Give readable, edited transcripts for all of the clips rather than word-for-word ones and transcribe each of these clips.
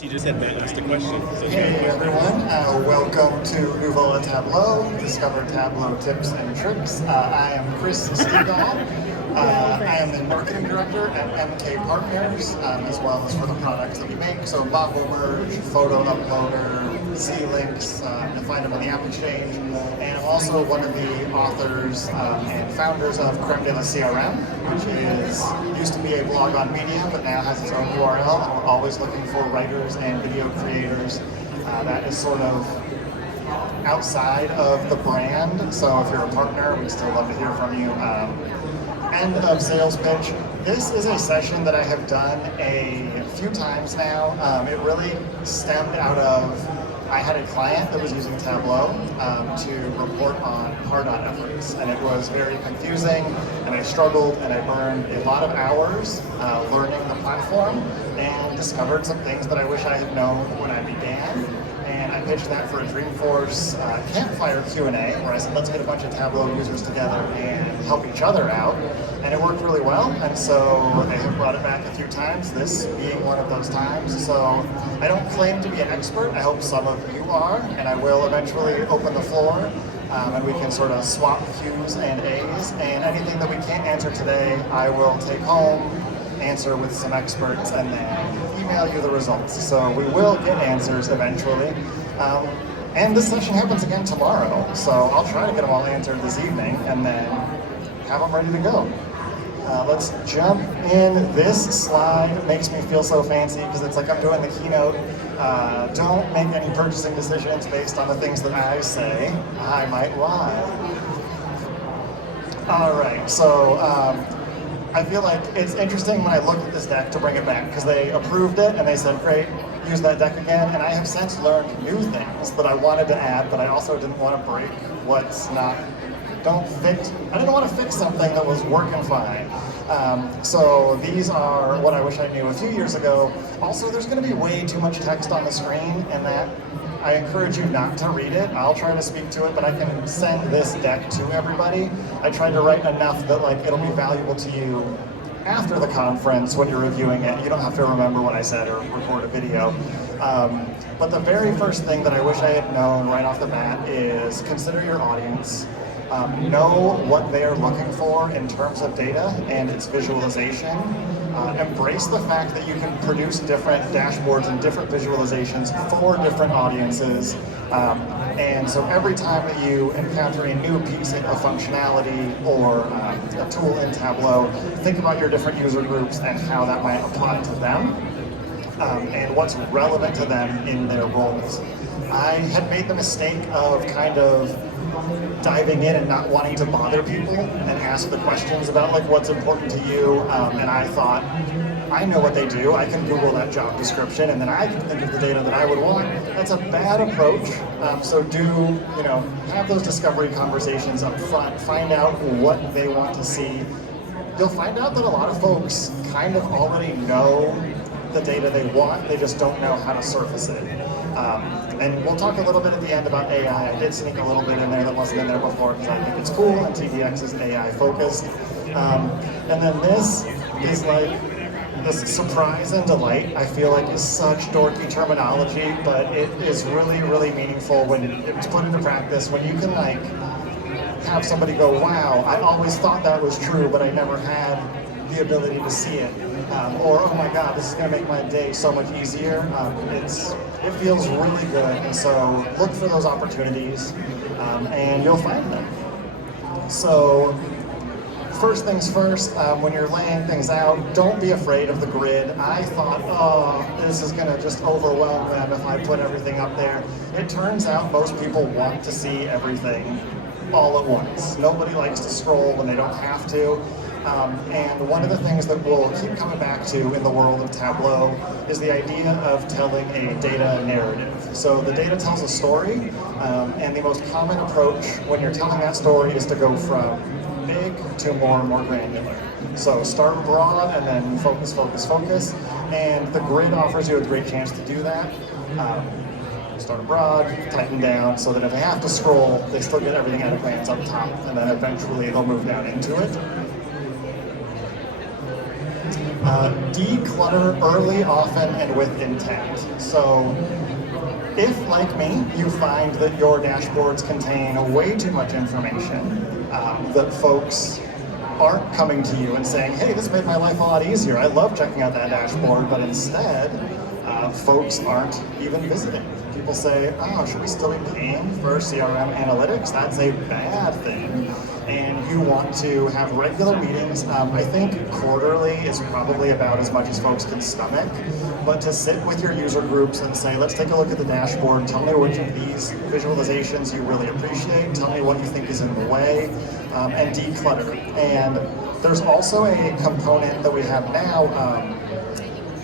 She just had Matt asked a question. So Hey everyone, welcome to Nouveau Tableau, Discover Tableau Tips and Tricks. I am Chris Stegall. I am the marketing director at MK Partners, as well as for the products that we make. So Bobble Merge, Photo Uploader, Z-Links, you'll find them on the App Exchange. And I'm also one of the authors and founders of Creme CRM, which used to be a blog on Medium, but now has its own URL. And we're always looking for writers and video creators. That is sort of outside of the brand. So if you're a partner, we'd still love to hear from you. End of sales pitch. This is a session that I have done a few times now. It really stemmed out of, I had a client that was using Tableau to report on hard-on efforts, and it was very confusing, and I struggled, and I burned a lot of hours learning the platform, and discovered some things that I wish I had known when I began. And I pitched that for a Dreamforce campfire Q&A, where I said, let's get a bunch of Tableau users together and help each other out. And it worked really well, and so they have brought it back a few times, this being one of those times. So I don't claim to be an expert. I hope some of you are, and I will eventually open the floor, and we can sort of swap Q's and A's. And anything that we can't answer today, I will take home, answer with some experts, and then email you the results. So we will get answers eventually. And this session happens again tomorrow, so I'll try to get them all answered this evening and then have them ready to go. Let's jump in. This slide makes me feel so fancy because it's like I'm doing the keynote. Don't make any purchasing decisions based on the things that I say. I might lie. All right, so I feel like it's interesting when I look at this deck to bring it back because they approved it and they said, great, use that deck again. And I have since learned new things that I wanted to add, but I also didn't want to break what's not, I didn't want to fix something that was working fine. So these are what I wish I knew a few years ago. Also, there's going to be way too much text on the screen, and that I encourage you not to read it. I'll try to speak to it, but I can send this deck to everybody. I tried to write enough that it'll be valuable to you after the conference when you're reviewing it. You don't have to remember what I said or record a video. But the very first thing that I wish I had known right off the bat is consider your audience. Know what they are looking for in terms of data and its visualization. Embrace the fact that you can produce different dashboards and different visualizations for different audiences. And so every time that you encounter a new piece of functionality or a tool in Tableau, think about your different user groups and how that might apply to them and what's relevant to them in their roles. I had made the mistake of kind of diving in and not wanting to bother people and ask the questions about what's important to you, and I thought, I know what they do, I can Google that job description and then I can think of the data that I would want. That's a bad approach, so do, have those discovery conversations up front, find out what they want to see. You'll find out that a lot of folks kind of already know the data they want, they just don't know how to surface it. And we'll talk a little bit at the end about AI. I did sneak a little bit in there that wasn't in there before because I think it's cool, and TDX is AI focused. And then this is this surprise and delight, I feel like is such dorky terminology, but it is really, really meaningful when it's put into practice, when you can have somebody go, wow, I always thought that was true, but I never had the ability to see it. Or, oh my God, this is going to make my day so much easier. It feels really good, and so look for those opportunities, and you'll find them. So, first things first, when you're laying things out, don't be afraid of the grid. I thought, oh, this is going to just overwhelm them if I put everything up there. It turns out most people want to see everything all at once. Nobody likes to scroll when they don't have to. And one of the things that we'll keep coming back to in the world of Tableau is the idea of telling a data narrative. So the data tells a story, and the most common approach when you're telling that story is to go from big to more and more granular. So start broad and then focus, focus, focus, and the grid offers you a great chance to do that. Start abroad, tighten down, so that if they have to scroll, they still get everything at a glance up top, and then eventually they'll move down into it. Declutter early, often, and with intent. So if, like me, you find that your dashboards contain way too much information, that folks aren't coming to you and saying, hey, this made my life a lot easier, I love checking out that dashboard, but instead, folks aren't even visiting. People say, oh, should we still be paying for CRM analytics? That's a bad thing. And you want to have regular meetings. I think quarterly is probably about as much as folks can stomach. But to sit with your user groups and say, let's take a look at the dashboard, tell me which of these visualizations you really appreciate, tell me what you think is in the way, and declutter. And there's also a component that we have now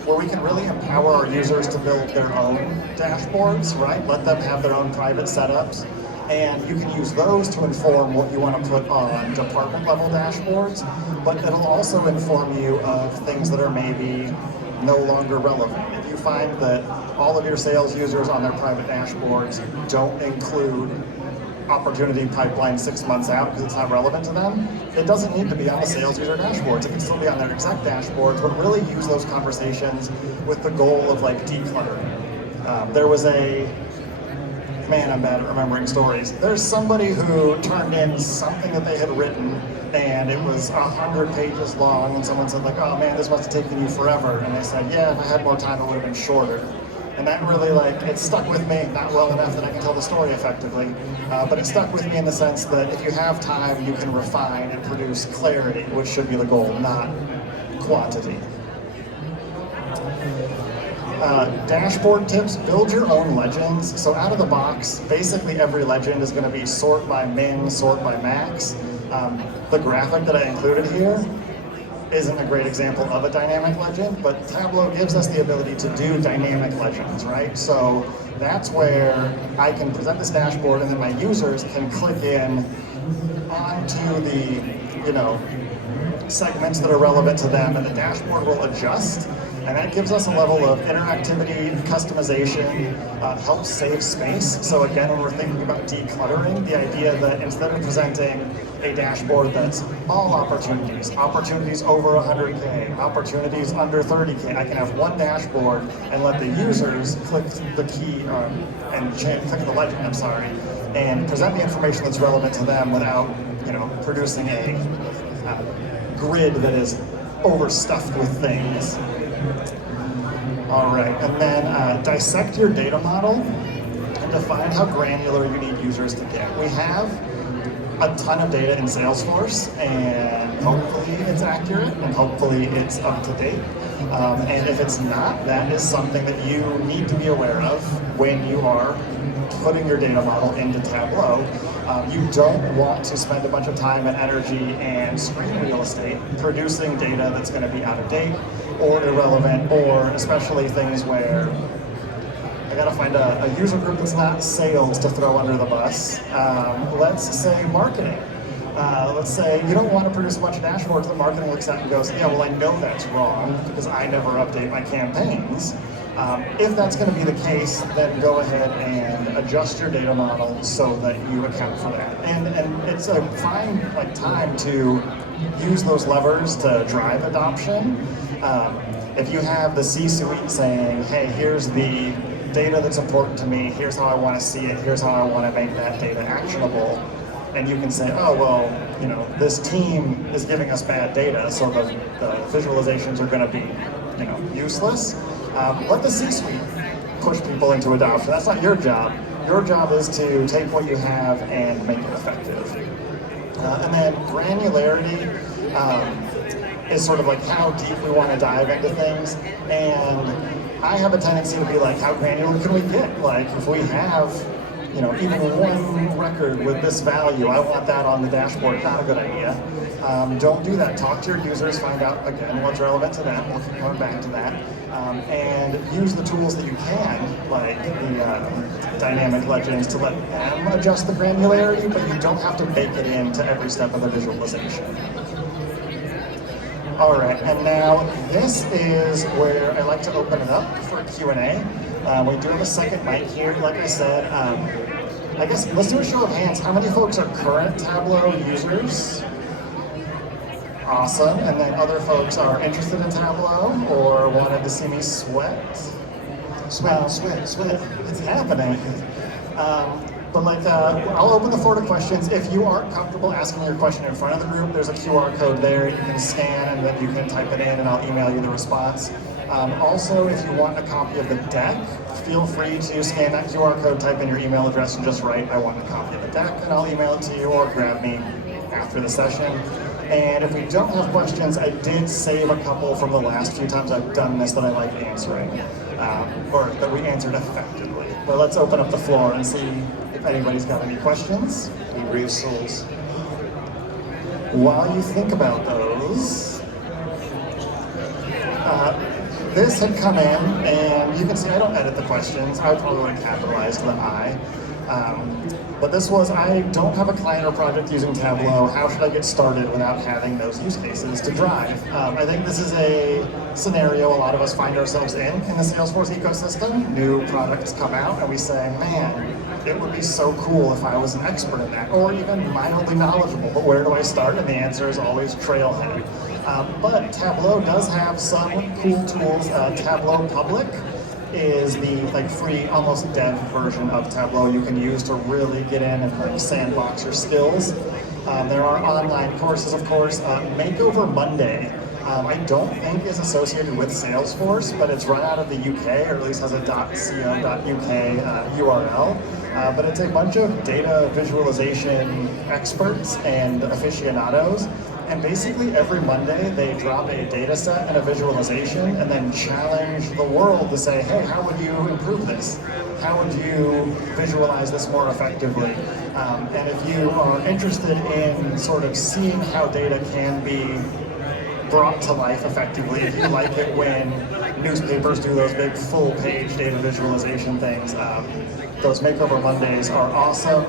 where we can really empower our users to build their own dashboards, right? Let them have their own private setups. And you can use those to inform what you want to put on department level dashboards, but it'll also inform you of things that are maybe no longer relevant. If you find that all of your sales users on their private dashboards don't include opportunity pipeline 6 months out because it's not relevant to them, it doesn't need to be on the sales user dashboards. It can still be on their exec dashboards, but really use those conversations with the goal of like decluttering. There was man, I'm bad at remembering stories. There's somebody who turned in something that they had written and it was 100 pages long, and someone said like, oh man, this must have taken you forever. And they said, yeah, if I had more time, it would have been shorter. And that really it stuck with me, not well enough that I can tell the story effectively, but it stuck with me in the sense that if you have time, you can refine and produce clarity, which should be the goal, not quantity. Dashboard tips, build your own legends. So out of the box, basically every legend is going to be sort by min, sort by max. The graphic that I included here isn't a great example of a dynamic legend, but Tableau gives us the ability to do dynamic legends, right? So that's where I can present this dashboard and then my users can click in onto the, segments that are relevant to them, and the dashboard will adjust. And that gives us a level of interactivity, customization, helps save space. So again, when we're thinking about decluttering, the idea that instead of presenting a dashboard that's all opportunities over 100K, opportunities under 30K, I can have one dashboard and let the users click the key click the legend, and present the information that's relevant to them without, producing a grid that is overstuffed with things. All right, and then dissect your data model and define how granular you need users to get. We have a ton of data in Salesforce, and hopefully it's accurate, and hopefully it's up to date. And if it's not, that is something that you need to be aware of when you are putting your data model into Tableau. You don't want to spend a bunch of time and energy and screen real estate producing data that's going to be out of date or irrelevant, or especially things where I got to find a user group that's not sales to throw under the bus. Let's say marketing. Let's say you don't want to produce a bunch of dashboards that marketing looks at and goes, yeah, well, I know that's wrong because I never update my campaigns. If that's going to be the case, then go ahead and adjust your data model so that you account for that. And it's a fine time to use those levers to drive adoption. If you have the C-suite saying, hey, here's the data that's important to me, here's how I want to see it, here's how I want to make that data actionable, and you can say, oh, well, this team is giving us bad data, so the visualizations are going to be, useless. Let the C-suite push people into adoption. That's not your job. Your job is to take what you have and make it effective. And then granularity is sort of like how deep we want to dive into things. And I have a tendency to be like, how granular can we get? Like, if we have, even one record with this value, I want that on the dashboard. Not a good idea. Don't do that. Talk to your users, find out, again, what's relevant to them. We'll keep coming back to that. And use the tools that you can, like the dynamic legends, to let them adjust the granularity, but you don't have to bake it into every step of the visualization. All right, and now this is where I like to open it up for Q&A. We do have a second mic here, like I said. I guess let's do a show of hands. How many folks are current Tableau users? Awesome. And then other folks are interested in Tableau or wanted to see me sweat. Sweat. It's happening. But I'll open the floor to questions. If you aren't comfortable asking your question in front of the group, there's a QR code there you can scan and then you can type it in and I'll email you the response. Also, if you want a copy of the deck, feel free to scan that QR code, type in your email address and just write, I want a copy of the deck, and I'll email it to you or grab me after the session. And if we don't have questions, I did save a couple from the last few times I've done this that I like answering, or that we answered effectively. But let's open up the floor and see if anybody's got any questions. Any brave souls? While you think about those, this had come in, and you can see I don't edit the questions. I probably would have capitalized the I. But this was, I don't have a client or project using Tableau. How should I get started without having those use cases to drive? I think this is a scenario a lot of us find ourselves in the Salesforce ecosystem. New products come out and we say, man, it would be so cool if I was an expert in that, or even mildly knowledgeable, but where do I start? And the answer is always Trailhead. But Tableau does have some cool tools. Tableau Public is the free, almost dev version of Tableau you can use to really get in and sandbox your skills. There are online courses, of course. Makeover Monday, I don't think is associated with Salesforce, but it's run out of the UK, or at least has a .co.uk URL. But it's a bunch of data visualization experts and aficionados. And basically every Monday they drop a data set and a visualization and then challenge the world to say, hey, how would you improve this? How would you visualize this more effectively? And if you are interested in sort of seeing how data can be brought to life effectively, if you like it when newspapers do those big full-page data visualization things, those Makeover Mondays are awesome.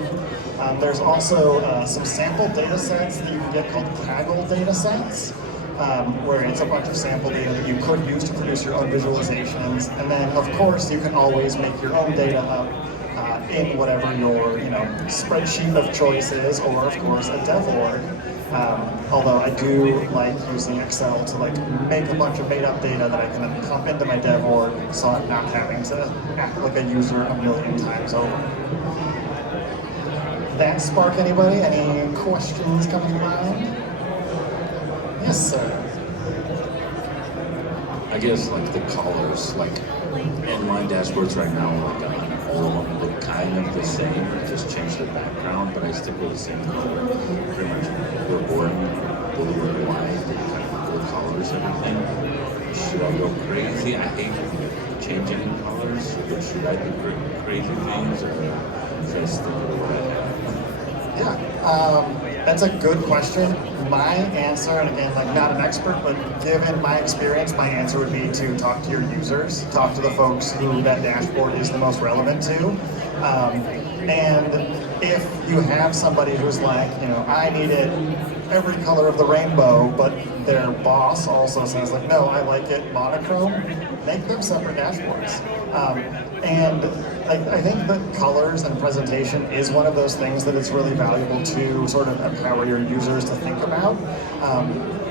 There's also some sample data sets that you can get called Kaggle data sets, where it's a bunch of sample data that you could use to produce your own visualizations. And then, of course, you can always make your own data up in whatever your spreadsheet of choice is, or, of course, a dev org. Although I do like using Excel to make a bunch of made-up data that I can then pump into my dev org, so I'm not having to act like a user a million times over. That spark anybody? Any questions coming to mind? Yes, sir. I guess the colors, in my dashboards right now, all of them look kind of the same. I just change the background, but I stick with the same color. Pretty much we're boring, blue and white, and blue colors and everything. Should I go crazy? I hate changing colors, but should I do crazy things, or should I stick with what I have? Yeah, that's a good question. My answer, and again, not an expert, but given my experience, my answer would be to talk to your users, talk to the folks who that dashboard is the most relevant to. And if you have somebody who's I needed every color of the rainbow, but their boss also says no, I like it monochrome, make them separate dashboards. And I think that colors and presentation is one of those things that it's really valuable to sort of empower your users to think about.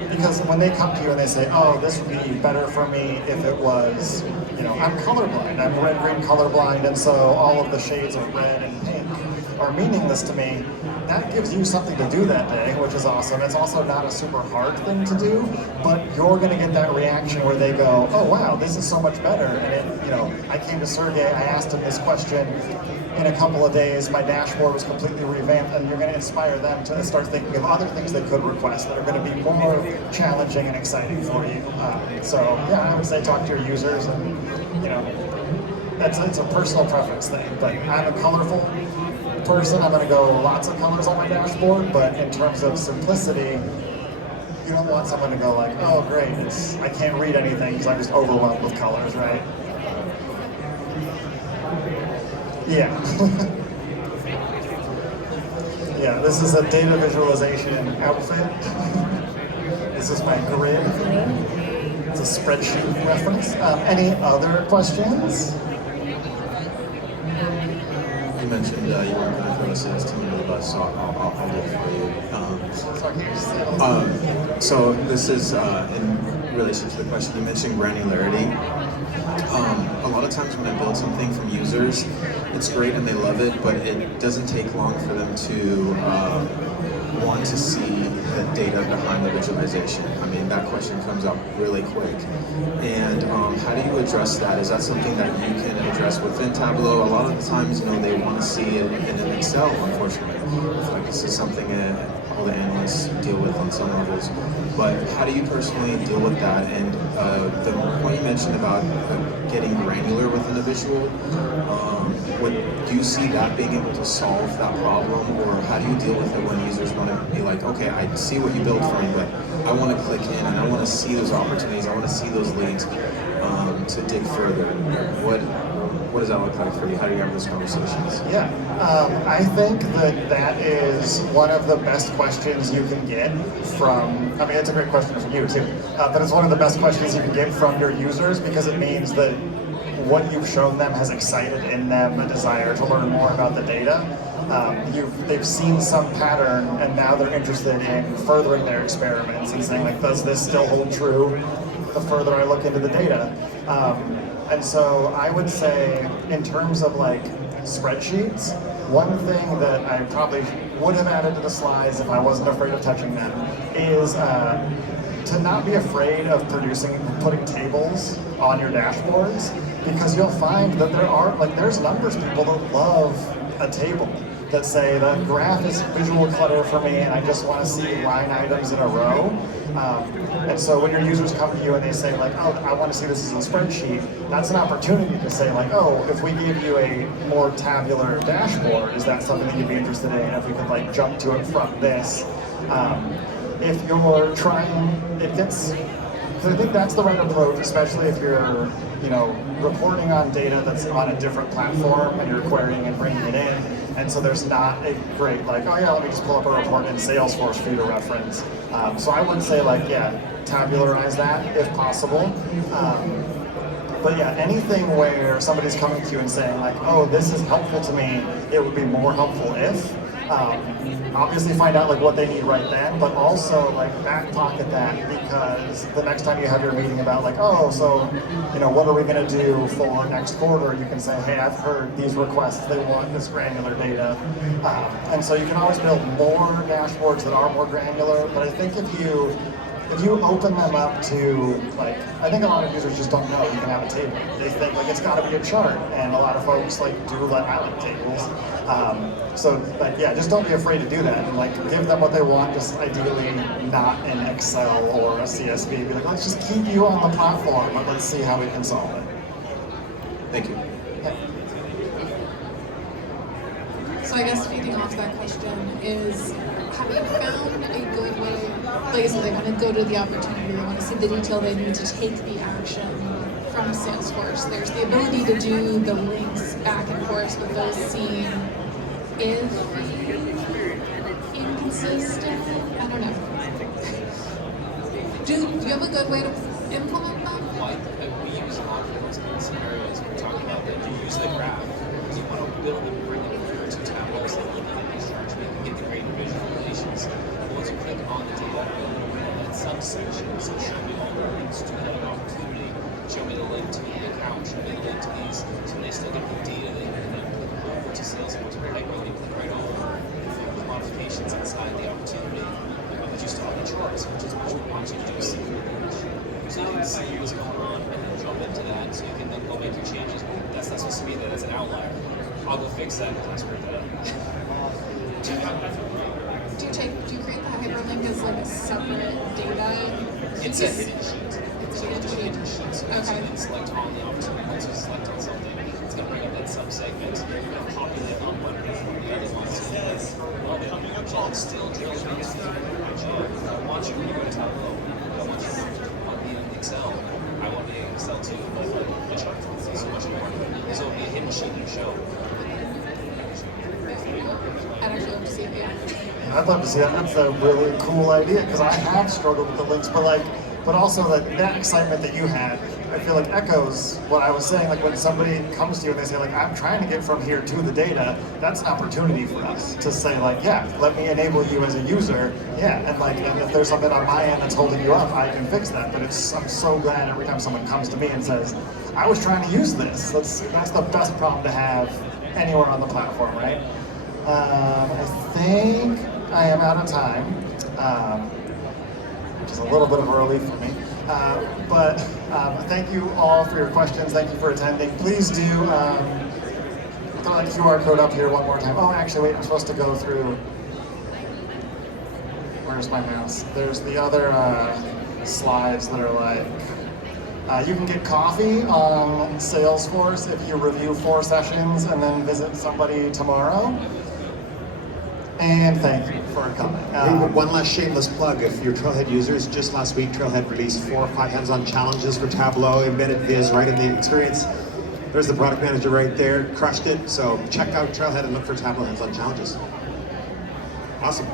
Because when they come to you and they say, oh, this would be better for me if it was, I'm colorblind, I'm red-green colorblind, and so all of the shades of red and pink are meaningless to me, that gives you something to do that day, which is awesome. It's also not a super hard thing to do, but you're going to get that reaction where they go, oh wow, this is so much better. And I came to Sergey, I asked him this question in a couple of days, my dashboard was completely revamped, and you're going to inspire them to start thinking of other things they could request that are going to be more challenging and exciting for you. So yeah, I would say talk to your users, and it's a personal preference thing, but I'm a colorful person. I'm going to go lots of colors on my dashboard, but in terms of simplicity, you don't want someone to go oh great, I can't read anything because I'm just overwhelmed with colors, right? Yeah. Yeah, this is a data visualization outfit. This is my grid. It's a spreadsheet reference. Any other questions? You mentioned you weren't going to listening to too many of the buzz, so I'll do it for you. So can you just say a little- So this is in relation to the question you mentioned, granularity. A lot of times when I build something from users, it's great and they love it, but it doesn't take long for them to want to see the data behind the visualization. I mean, that question comes up really quick. And how do you address that? Is that something that you can address within Tableau? A lot of the times, they want to see it in an Excel, unfortunately. I feel like this is something all the analysts deal with on some levels. But how do you personally deal with that? And the point you mentioned about getting granular within a visual, do you see that being able to solve that problem, or how do you deal with it when users want to be like, okay, I see what you built for me, but I want to click in and I want to see those opportunities, I want to see those leads to dig further. What does that look like for you? How do you have those conversations? Yeah, I think that is one of the best questions you can get from, I mean, it's a great question from you too, but it's one of the best questions you can get from your users, because it means that what you've shown them has excited in them a desire to learn more about the data. They've seen some pattern and now they're interested in furthering their experiments and saying, like, does this still hold true the further I look into the data? And so I would say, in terms of like spreadsheets, one thing that I probably would have added to the slides if I wasn't afraid of touching them is to not be afraid of putting tables on your dashboards, because you'll find that there's numbers people that love a table, that say the graph is visual clutter for me and I just want to see line items in a row. And so when your users come to you and they say like, oh, I want to see this as a spreadsheet, that's an opportunity to say like, oh, if we give you a more tabular dashboard, is that something that you'd be interested in? If we could like jump to it from this. If you're trying, I think that's the right approach, especially if you're, reporting on data that's on a different platform and you're querying and bringing it in. And so there's not a great like, oh yeah, let me just pull up a report in Salesforce for you to reference. So I would say like, yeah, tabularize that if possible. But yeah, anything where somebody's coming to you and saying like, oh, this is helpful to me, it would be more helpful if. Obviously find out like what they need right then, but also like back pocket that, because the next time you have your meeting about like, oh, so what are we going to do for next quarter, you can say, hey, I've heard these requests, they want this granular data. And so you can always build more dashboards that are more granular, but I think if you open them up to, like, I think a lot of users just don't know you can have a table. They think like it's got to be a chart, and a lot of folks like do let out tables. So like, yeah, just don't be afraid to do that, and like give them what they want, just ideally not an Excel or a CSV. Be like, let's just keep you on the platform, but let's see how we can solve it. Thank you. Yeah. So I guess feeding off that question is, have you found a good way, like I said, they want to go to the opportunity, they want to see the detail they need to take the action from Salesforce. There's the ability to do the links back and forth, but those seem inconsistent. I don't know. Do you have a good way to implement them? Like we use a lot of those scenarios we're talking about that you use the graph. You want to build and bring them over to Tableau so that you can get the great visualizations. Once you click on the data, that subsection, so show me all the links to that opportunity, show me the link to the account, show me the link to these, so they still get the data they can then click over to Salesforce. Right, when you click right over, the modifications inside the opportunity, but you still have the charts, which is what we want you to do. So you can see what's going on and then jump into that, so you can then go make your changes. That's not supposed to be there, that's an outlier. I'll go fix that and screw that up. Do you create the hyperlink as like a separate data? It's a hidden sheet. So it's a hidden sheet. So Okay. you can select on the opportunity. Once you select on something, it's going to bring up that subsegment. It'll populate on one before the other ones. Well, it's still drilling into the I want you, when you go to Tableau, I want you to plug in Excel. I want the Excel too, but the chart is so much more. So it'll be a hidden sheet in your show. I'd actually love to see it, yeah. I'd love to see that. That's a really cool idea, because I have struggled with the links, but also that excitement that you had, I feel like echoes what I was saying. Like when somebody comes to you and they say like, I'm trying to get from here to the data, that's an opportunity for us to say like, yeah, let me enable you as a user. Yeah, and if there's something on my end that's holding you up, I can fix that. But I'm so glad every time someone comes to me and says, I was trying to use this. That's the best problem to have anywhere on the platform, right? I think I am out of time, which is a little bit of a relief for me. But thank you all for your questions. Thank you for attending. Please do throw that QR code up here one more time. Oh, actually, wait, I'm supposed to go through. Where's my mouse? There's the other slides that are like, you can get coffee on Salesforce if you review 4 sessions and then visit somebody tomorrow. And thank you for coming. One last shameless plug. If you're Trailhead users, just last week Trailhead released 4 or 5 hands-on challenges for Tableau, embedded viz right in the experience. There's the product manager right there, crushed it. So check out Trailhead and look for Tableau hands-on challenges. Awesome.